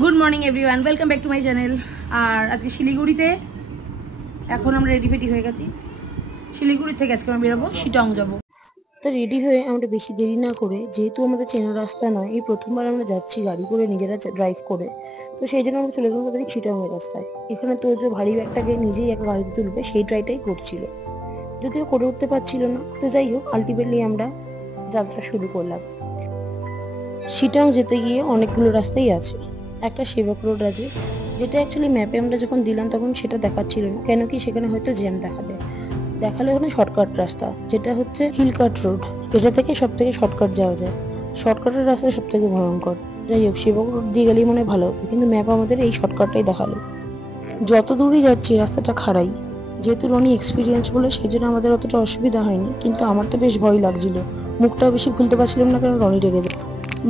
Good morning everyone, welcome back to my channel. আর আজকে শিলিগুড়িতে এখন আমরা রেডি ফেডি হয়ে গেছি। শিলিগুড়ি থেকে আজকে আমরা বেরোবো, শিটং যাবো। তো রেডি হয়ে আমরা বেশি দেরি না করে, যেহেতু আমাদের চেনা রাস্তা নয়, এই প্রথমবার আমরা যাচ্ছি গাড়ি করে, নিজেরা ড্রাইভ করে, তো সেই জন্য আমরা চলে গেলাম তাদের শিটংয়ের রাস্তায়। এখানে তো যে ভারী ব্যাগটাকে নিজেই এক গাড়িতে তুলবে সেই ট্রাইটাই করছিল, যদিও করে উঠতে পারছিল না। তো যাই হোক, আলটিমেটলি আমরা যাত্রা শুরু করলাম। শিটং যেতে গিয়ে অনেকগুলো রাস্তাই আছে। একটা সেবক রোড আছে, যেটা অ্যাকচুয়ালি ম্যাপে আমরা যখন দিলাম তখন সেটা দেখাচ্ছিল না, কেন কি সেখানে হয়তো জ্যাম দেখালো ওখানে শর্টকাট রাস্তা, যেটা হচ্ছে হিলকাট রোড। এটা থেকে সব থেকে শর্টকাট যাওয়া যায়। শর্টকাটের রাস্তা সব থেকে ভয়ঙ্কর। যাই হোক, সেবক রোড দিয়ে গেলেই মনে হয় ভালো হতো, কিন্তু ম্যাপ আমাদের এই শর্টকাটটাই দেখালো। যত দূরই যাচ্ছি রাস্তাটা খাড়াই। যেহেতু রনি এক্সপিরিয়েন্স বলে সেই জন্য আমাদের অতটা অসুবিধা হয়নি, কিন্তু আমার তো বেশ ভয় লাগছিল। মুখটাও বেশি খুলতে পারছিলাম না, কারণ রনি রেগে যায়।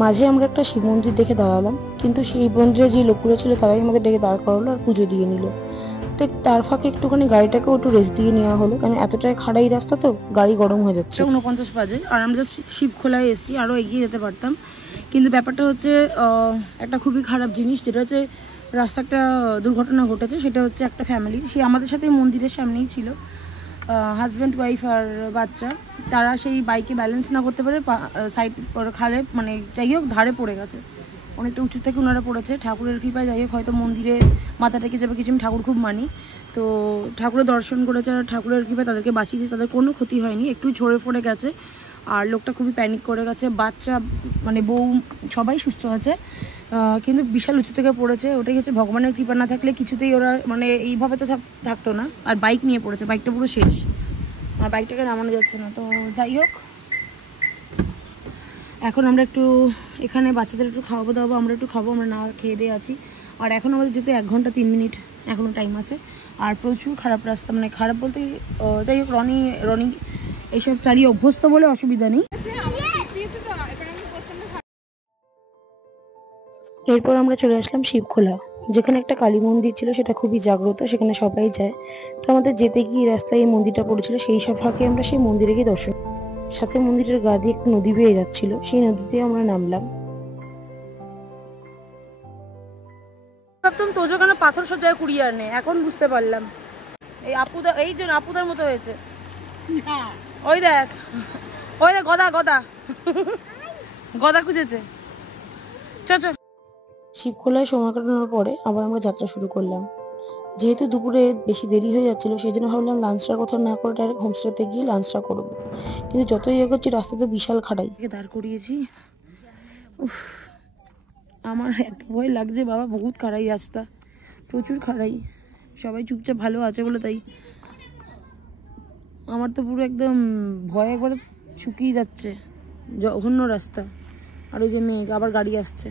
মাঝে আমরা একটা শিব মন্দির দেখে দাঁড়ালাম, কিন্তু সেই মন্দিরে যে লোকগুলো ছিল তারাই আমাদের ডেকে দাঁড় করালো আর পুজো দিয়ে নিল। তো তার ফাঁকে একটুখানি গাড়িটাকেও একটু রেস্ট দিয়ে নেওয়া হলো, কারণ এতটাই খাড়াই রাস্তা তো গাড়ি গরম হয়ে যাচ্ছে। 49 বাজে আর আমরা জাস্ট শিবখোলায় এসেছি, আরও এগিয়ে যেতে পারতাম। কিন্তু ব্যাপারটা হচ্ছে একটা খুবই খারাপ জিনিস, যেটা হচ্ছে রাস্তা একটা দুর্ঘটনা ঘটেছে। সেটা হচ্ছে একটা ফ্যামিলি, সে আমাদের সাথে মন্দিরের সামনেই ছিল, হাজব্যান্ড ওয়াইফ আর বাচ্চা। তারা সেই বাইকে ব্যালেন্স না করতে পারে সাইড খালে, মানে যাই হোক ধারে পড়ে গেছে। অনেকটা উঁচু থেকে ওনারা পড়েছে। ঠাকুরের কৃপায় যাই হোক, হয়তো মন্দিরে মাথা টেকে যাবে কিছু, আমি ঠাকুর খুব মানি, তো ঠাকুরের দর্শন করেছে আর ঠাকুরের কৃপায় তাদেরকে বাঁচিয়েছে। তাদের কোনো ক্ষতি হয়নি, একটু ঝরে পড়ে গেছে। আর লোকটা খুবই প্যানিক করে গেছে, বাচ্চা মানে বউ সবাই সুস্থ আছে, কিন্তু বিশাল উঁচু থেকে পড়েছে। ওটাই হচ্ছে ভগবানের কৃপা না থাকলে কিছুতেই ওরা মানে এইভাবে তো থাকতো না। আর বাইক নিয়ে পড়েছে, বাইকটা পুরো শেষ, আর বাইকটাকে নামানো যাচ্ছে না। তো যাই হোক, এখন আমরা একটু এখানে বাচ্চাদের একটু খাওয়াবো দাওয়াবো, আমরা একটু খাবো, আমরা না খেয়ে দিয়ে আছি। আর এখন আমাদের যেতে 1 ঘন্টা 3 মিনিট এখনও টাইম আছে। আর প্রচুর খারাপ রাস্তা, মানে খারাপ বলতে যাই হোক, রনি এইসব চালিয়ে অভ্যস্ত বলে অসুবিধা নেই। এরপর আমরা চলে আসলাম শিবখোলা, যেখানে একটা কালী মন্দির ছিল, সেটা খুবই জাগ্রত, সেখানে সবাই যায়। তো আমাদের যেতে গিয়ে রাস্তায় এই মন্দিরটা পড়েছিল, সেই সব ফাঁকে আমরা সেই মন্দিরে গিয়ে দর্শন। সাথে মন্দিরের গা দিয়ে একটা নদী বেয়ে যাচ্ছিল, সেই নদীতে আমরা নামলাম। ভাবতাম তোজো কেন পাথর সব জায়গায় কুড়িয়ে আনে, এখন বুঝতে পারলাম এই আপুদা, এই জন্য আপুদার মতো হয়েছে। ওই দেখ, ওই দেখ, গদা গদা গদা খুঁজেছে। চ। শিবখোলায় সময় কাটানোর পরে আবার আমরা যাত্রা শুরু করলাম। যেহেতু দুপুরে বেশি দেরি হয়ে যাচ্ছিল, সেই জন্য ভাবলাম লাঞ্চটা কোথাও না করে ডাইরেক্ট হোমস্টেতে গিয়ে লাঞ্চটা করবো। কিন্তু যতই এগোচ্ছি রাস্তা তো বিশাল খাড়াই। দাঁড় করিয়েছি, উফ আমার এত ভয় লাগছে বাবা, বহুত খাড়াই রাস্তা, প্রচুর খাড়াই। সবাই চুপচাপ ভালো আছে বলে তাই, আমার তো পুরো একদম ভয় একবারে শুকিয়ে যাচ্ছে। জঘন্য রাস্তা। আর ওই যে মেঘ, আবার গাড়ি আসছে।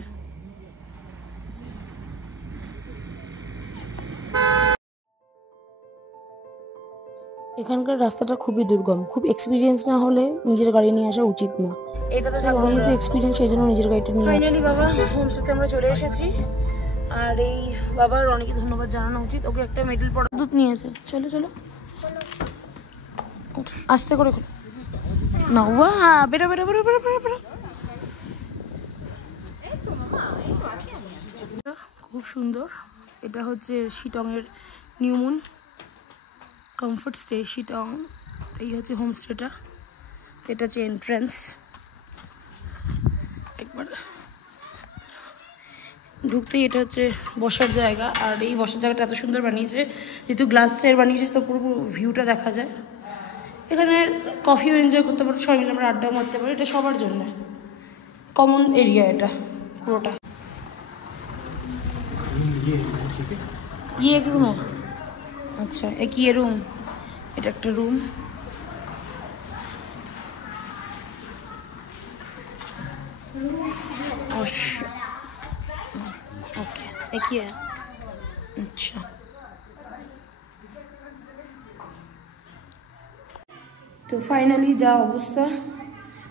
এখানকার রাস্তাটা খুবই দুর্গম, খুব এক্সপিরিয়েন্স না হলে নিজের গাড়ি নিয়ে আসা উচিত না। এটাতে অনেক এক্সপিরিয়েন্স, সেই জন্য নিজের গাড়িটা নিয়ে। ফাইনালি বাবা হোমস্টেতে আমরা চলে এসেছি। আর এই বাবা রনিকে ধন্যবাদ জানানো উচিত, ওকে একটা মেডেল পড়া দুধ নিয়েছে। চলো চলো, আস্তে করে না, ওয়া বেরো বেরো বেরো বেরো বেরো বেরো। খুব সুন্দর। এটা হচ্ছে শিটংয়ের new moon comfort stay Sittong. এই হচ্ছে হোমস্টেটা, এটা হচ্ছে এন্ট্রান্স। একবার ঢুকতেই এটা হচ্ছে বসার জায়গা। আর এই বসার জায়গাটা এত সুন্দর বানিয়েছে, যেহেতু গ্লাসের বানিয়েছে তো পুরো ভিউটা দেখা যায়। এখানে কফিও এনজয় করতে পারো, সবাই মিলে আমরা আড্ডা মারতে পারি। এটা সবার জন্য কমন এরিয়া, এটা পুরোটা। ये एक रूम है, अच्छा एक ये रूम, এটা একটা রুম। ओके एक ही है, अच्छा। তো ফাইনালি যা অবস্থা,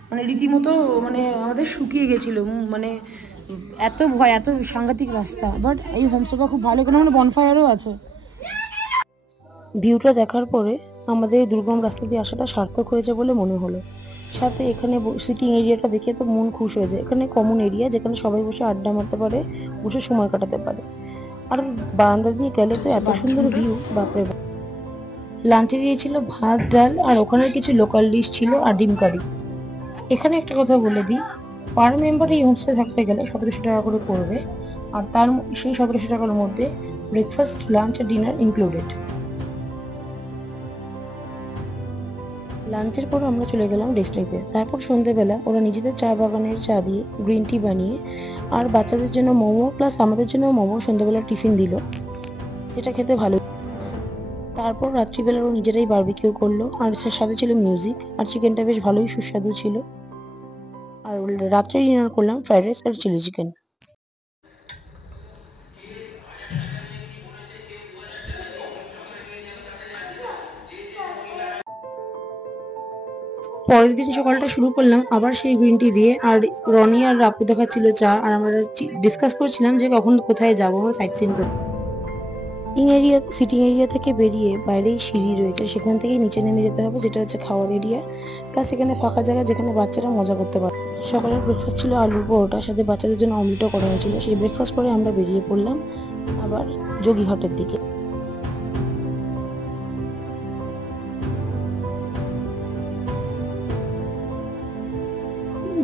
মানে রীতিমতো মানে আমাদের শুকিয়ে গেছিলো, মানে এত ভয়, এত সাংঘাতিক রাস্তা। বাট এই হোমস্টেটা খুব ভালো, এখানে মানে বনফায়ারও আছে। ভিউটা দেখার পরে আমাদের দুর্গম রাস্তা দিয়ে আসাটা সার্থক হয়েছে বলে মনে হলো। সাথে এখানে সিটিং এরিয়াটা দেখে তো মন খুশ হয়ে যায়। এখানে কমন এরিয়া যেখানে সবাই বসে আড্ডা মারতে পারে, বসে সময় কাটাতে পারে। আর বারান্দা দিয়ে গেলে তো এত সুন্দর ভিউ, বাপরে বাপ। লাঞ্চে দিয়েছিল ভাত, ডাল আর ওখানের কিছু লোকাল ডিশ ছিল আর ডিম কারি। এখানে একটা কথা বলে দিই, পার মেম্বার এই হোমস্টে থাকতে গেলে 1700 টাকা করে পড়বে। আর সেই 1700 টাকার মধ্যে ব্রেকফাস্ট, লাঞ্চ আর ডিনার ইনক্লুডেড। লাঞ্চের পর আমরা চলে গেলাম রেস্টুরেন্টে। তারপর সন্ধ্যেবেলা ওরা নিজেদের চা বাগানের চা দিয়ে গ্রিন টি বানিয়ে আর বাচ্চাদের জন্য মোমো প্লাস আমাদের জন্য মোমো সন্ধ্যেবেলা টিফিন দিল, যেটা খেতে ভালো। তারপর রাত্রিবেলা ও নিজেরাই বারবিকিউ করলো আর সাথে ছিল মিউজিক, আর চিকেনটা বেশ ভালোই সুস্বাদু ছিল। আর রাত্রে ডিনার করলাম ফ্রাইড রাইস আর চিলি চিকেন। পরের দিন সকালটা শুরু করলাম আবার সেই গ্রিন টি দিয়ে, আর রনি আর রাপু দেখাচ্ছিল চা, আর আমরা ডিসকাস করছিলাম যে কখন কোথায় যাবো আমরা সাইট সিন করতে। সিটিং এরিয়া থেকে বেরিয়ে বাইরেই সিঁড়ি রয়েছে, সেখান থেকে নিচে নেমে যেতে হবে, যেটা হচ্ছে খাওয়ার এরিয়া। প্লাস এখানে ফাঁকা জায়গা যেখানে বাচ্চারা মজা করতে পারে। সকালের ব্রেকফাস্ট ছিল আলুর পরোটা, সাথে বাচ্চাদের জন্য অমলেটও করা হয়েছিল। সেই ব্রেকফাস্ট করে আমরা বেরিয়ে পড়লাম আবার যোগীঘাটের দিকে।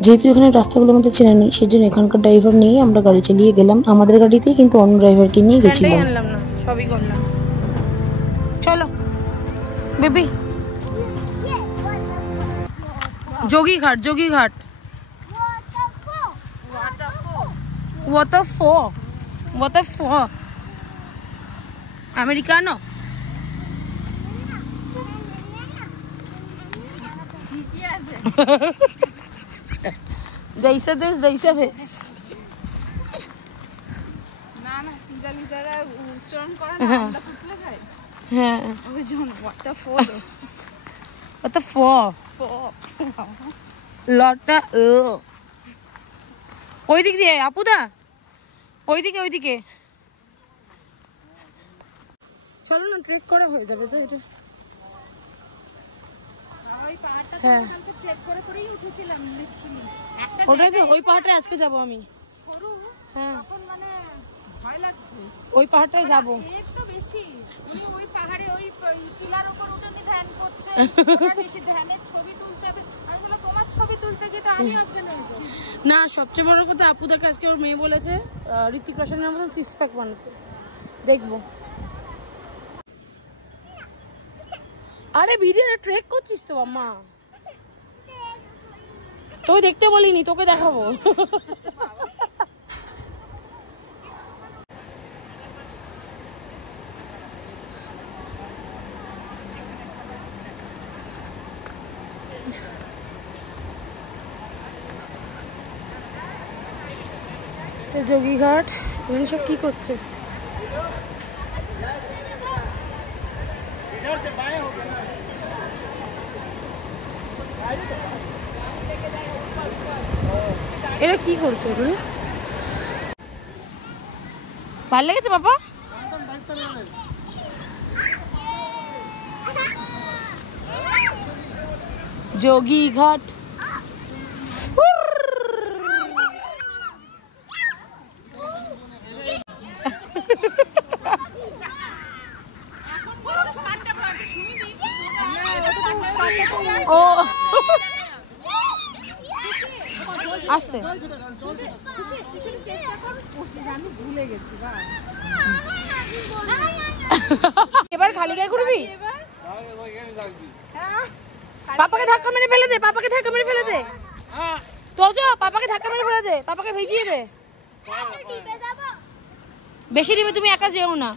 যেহেতু এখানে রাস্তাগুলো আমাদের চেনা নেই, সেই জন্য এখানকার ড্রাইভার নিয়ে আমরা গাড়ি চালিয়ে গেলাম। আমাদের গাড়িতেই কিন্তু অন্য ড্রাইভারকে নিয়ে গেছিলাম। আনলাম না, সবই করলাম। চলো baby, Jogighat, Jogighat. waterfall americano. जैसे देश वैसे भेस। না না ইতালি যারা উচ্চারণ করে না আমরা ফুটলে খাই। হ্যাঁ, ওই জন্য waterfall waterfall লটা ওই দিক দিয়ে আপুদা, ওইদিকে ওইদিকে চলো না, ট্রেক করা হয়ে যাবে তো এটা। ওই পাহাড়টা হ্যাঁ, কালকে ট্রেক করে করেই উঠেছিলাম লিটারালি। একটা ওটাই তো, ওই পাহাড়টায় আজকে যাব আমি। সরু হ্যাঁ, এখন মানে ভয় লাগছে। ওই পাহাড়টায় যাব। এর তো বেশি উনি ওই পাহাড়ে ওই টিলার উপর উঠে ধ্যান করছে, ওনার বেশি ধ্যানের ছবি তুলতে হবে। আমি বললাম তোমার ছবি তুলতে গিয়ে তো আমি অজ্ঞান হয়ে যাবো। না, সবচেয়ে বড় কথা আপুদাকে আজকে ওর মেয়ে বলেছে ঋতিক রোশনের মতো সিক্স প্যাক বানাতে, দেখবো। আরে ভিডিওটা ট্রেক করছিস তো আম্মা, তোকে দেখতে বলিনি, তোকে দেখাবো। যোগীঘাট এখানে সব কি করছে? এরা কি করছে ওখানে? ভালো লেগেছে বাবা? যোগীঘাট ও আসছে, আমি ভুলে গেছি। এবার খালি গায়ে ঘুরবি? পাপাকে ধাক্কা মেরে ফেলে দে, পাপাকে ধাক্কা মেরে ফেলে দে। তোজো পাপাকে ধাক্কা মেরে ফেলে দে, পাপাকে ভিজিয়ে দে। বেশি দিবে, তুমি একা যেও না।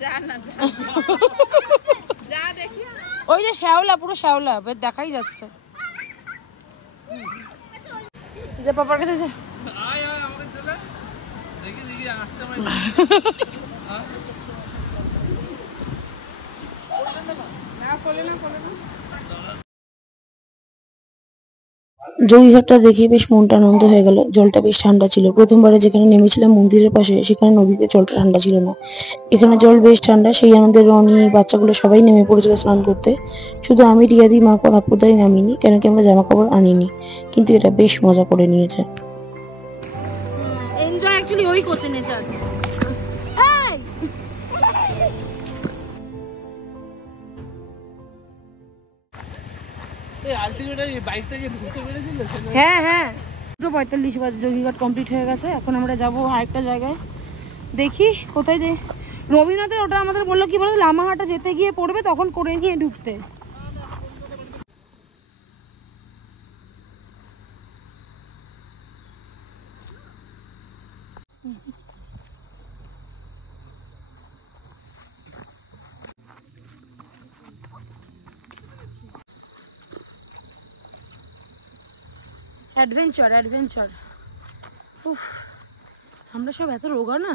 যা না যা দেখি। ওই যে শ্যাওলা, পুরো শ্যাওলা দেখাই যাচ্ছে। যে পাপার কাছে না, খোলে না। জয়ঘাটটা দেখে বেশ মনটা আনন্দ হয়ে গেল। জলটা বেশ ঠান্ডা ছিল। প্রথমবারে যেখানে নেমেছিলাম মন্দিরের পাশে, সেখানে নদীতে জলটা ঠান্ডা ছিল না। এখানে জল বেশ ঠান্ডা। সেই আনন্দে রনি বাচ্চাগুলো সবাই নেমে পড়েছিল স্নান করতে। শুধু আমি, রিয়াদি, মা, কনাপুদাই নামিনি, কেন কি আমরা জামা কাপড় আনিনি। কিন্তু এটা বেশ মজা করে নিয়েছে। এনজয় অ্যাকচুয়ালি ওই করছে নেচার। হ্যাঁ হ্যাঁ 2:45 বাজে যোগীঘাট কমপ্লিট হয়ে গেছে। এখন আমরা যাবো আরেকটা জায়গায়, দেখি কোথায় যাই। রবীন্দ্রনাথের ওটা আমাদের বললো কি বলতো, লামাহাটা যেতে গিয়ে পড়বে, তখন করে নিয়ে ঢুকতে। Adventure adventure. উফ, আমরা সব এত রোগা না,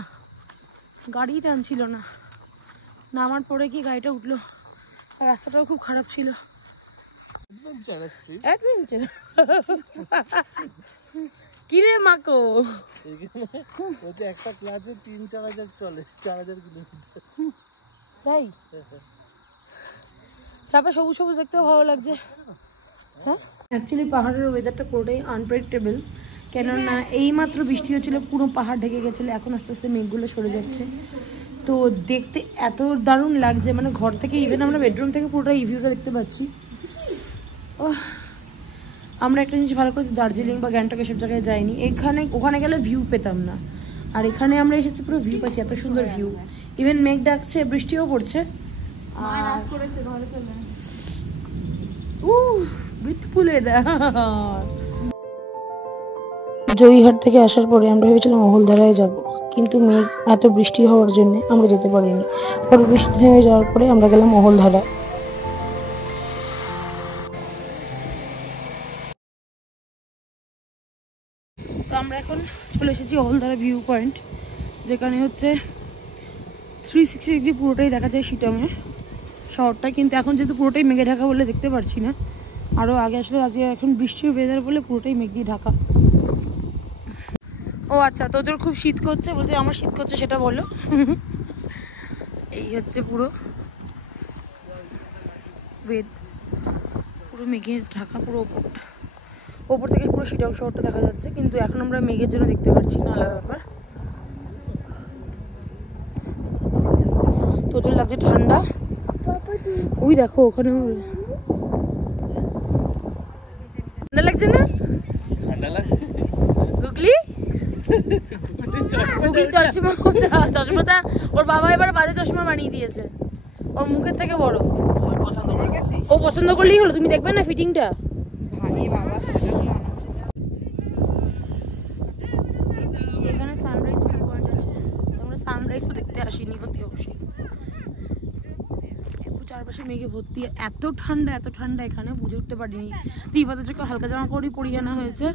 গাড়ি টানছিল না। নামার পরে কি গাড়িটা উঠলো, আর রাস্তাটাও খুব খারাপ ছিল। অ্যাডভেঞ্চার কি রে মাকো, একটা ক্লাসে 3-4 হাজার চলে, 4000 কিলোমিটার। তাই চাপে সবুজ সবুজ দেখতেও ভালো লাগছে। হ্যাঁ, অ্যাকচুয়ালি পাহাড়ের ওয়েদারটা পুরোটাই আনপ্রেডিক্টেবল। কেননা এইমাত্র বৃষ্টি হচ্ছিল, পুরো পাহাড় ঢেকে গেছিলো, এখন আস্তে আস্তে মেঘগুলো সরে যাচ্ছে। তো দেখতে এত দারুণ লাগছে, মানে ঘর থেকে ইভেন আমরা বেডরুম থেকে পুরোটা এই ভিউটা দেখতে পাচ্ছি। আমরা একটা জিনিস ভালো করেছি, দার্জিলিং বা গ্যাংটক এসব জায়গায় যাইনি। ওখানে গেলে ভিউ পেতাম না, আর এখানে আমরা এসেছি পুরো ভিউ পাচ্ছি, এত সুন্দর ভিউ। ইভেন মেঘ ডাকছে, বৃষ্টিও পড়ছে। Beautiful weather. জয়ীঘাট থেকে আসার পরে আমরা ভেবেছিলাম মহলধারায় যাব, কিন্তু মেঘ এত বৃষ্টি হওয়ার জন্য আমরা যেতে পারিনি। পরে বৃষ্টি থেমে যাওয়ার পরে আমরা গেলাম মহলধারা। তো আমরা এখন চলে এসেছি মহলধারা ভিউ পয়েন্ট, যেখানে হচ্ছে 360 ডিগ্রি পুরোটাই দেখা যায় শিটংয়ে শহরটা। কিন্তু এখন যেহেতু পুরোটাই মেঘে ঢাকা বলে দেখতে পারছি না, আরও আগে আসলে আজকে এখন বৃষ্টির ওয়েদার বলে পুরোটাই মেঘ দিয়ে ঢাকা। ও আচ্ছা, তোদের খুব শীত করছে, বলতে আমার শীত করছে সেটা বলো। এই হচ্ছে পুরো ওয়েদ, পুরো মেঘে ঢাকা, পুরো ওপর থেকে পুরো শিটং শহরটা দেখা যাচ্ছে। কিন্তু এখন আমরা মেঘের জন্য দেখতে পাচ্ছি না, আলাদা ব্যাপার। তোদের লাগছে ঠান্ডা, ওই দেখো ওখানে ঠান্ডা লাগছে না? গুগলি চশমাটা ওর বাবা এবার বাজে চশমা বানিয়ে দিয়েছে, ওর মুখের থেকে বড়। ও পছন্দ করলেই হলো, তুমি দেখবে না ফিটিংটা। এখানে সানরাইজ ভিউ পয়েন্ট আছে, আমরা সানরাইজও দেখতে আসিনি অতি অবশ্যই। চারপাশে মেঘে ভর্তি, এত ঠান্ডা এখানে বুঝে উঠতে পারিনি। তো ইভাদের চোখে হালকা জামা কাপড়ই পরিয়ে আনা হয়েছে।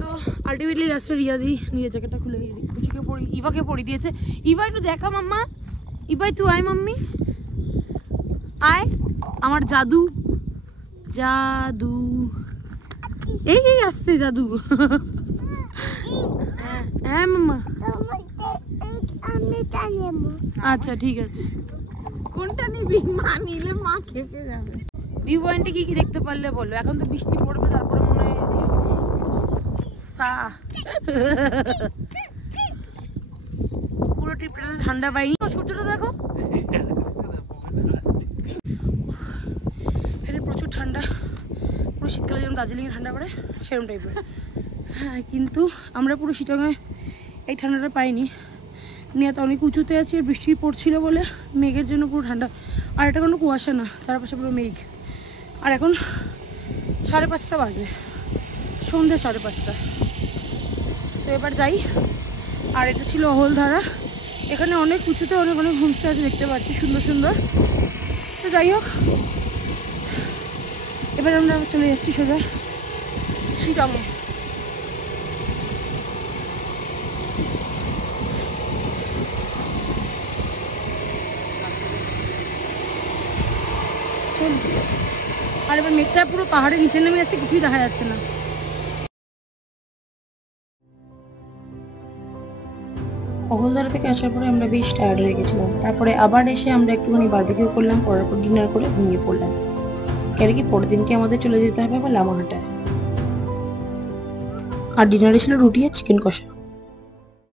তো আলটিমেটলি লাস্টে রিয়াদি নিজের জ্যাকেটটা খুলে খুশিকে ইভাকে পরিয়ে দিয়েছে। ইভা একটু দেখা মাম্মা, ইভাই তুই আয়, মাম্মি আয়, আমার জাদু জাদু, এই আসছে জাদু। হ্যাঁ মাম্মা, আচ্ছা ঠিক আছে। কোনটা নিবি? মা নিলে মা খেপে যাবে। ভিউ পয়েন্টে কি কি দেখতে পারলে বলো? এখন তো বৃষ্টি পড়বে, তারপরে মনে হয় পুরো ট্রিপটা ঠান্ডা পাইনি। সূর্যটা দেখো, এখানে প্রচুর ঠান্ডা, পুরো শীতকালে যেমন দার্জিলিংয়ে ঠান্ডা পড়ে সেরকম টাইপের। হ্যাঁ, কিন্তু আমরা পুরো শিটংয়ে এই ঠান্ডাটা পাইনি। নিয়ে অনেক উঁচুতে আছি, আর বৃষ্টি পড়ছিল বলে মেঘের জন্য পুরো ঠান্ডা। আর এটা কোনো কুয়াশা না, চারপাশে পুরো মেঘ। আর এখন 5:30 বাজে, সন্ধ্যে 5:30। তো এবার যাই। আর এটা ছিল অহলধারা, এখানে অনেক উঁচুতে অনেক হোমস্টে আছে দেখতে পাচ্ছি, সুন্দর সুন্দর। তো যাই হোক, এবার আমরা চলে যাচ্ছি সোজা শিটংয়ে। চল আর এবার মেঘটা পুরো পাহাড়ের নিচে নেমে আসছে, কিছুই দেখা যাচ্ছে না। অহলদারা থেকে আসার পরে আমরা বেশ টায়ার্ড হয়ে গেছিলাম। তারপরে আবার এসে আমরা একটুখানি বারবিকিউ করলাম, করার পর ডিনার করে ঘুমিয়ে পড়লাম। কেন কি পরের দিনকে আমাদের চলে যেতে হবে আবার লামাহাটায়। আর ডিনারে ছিল রুটি আর চিকেন কষা।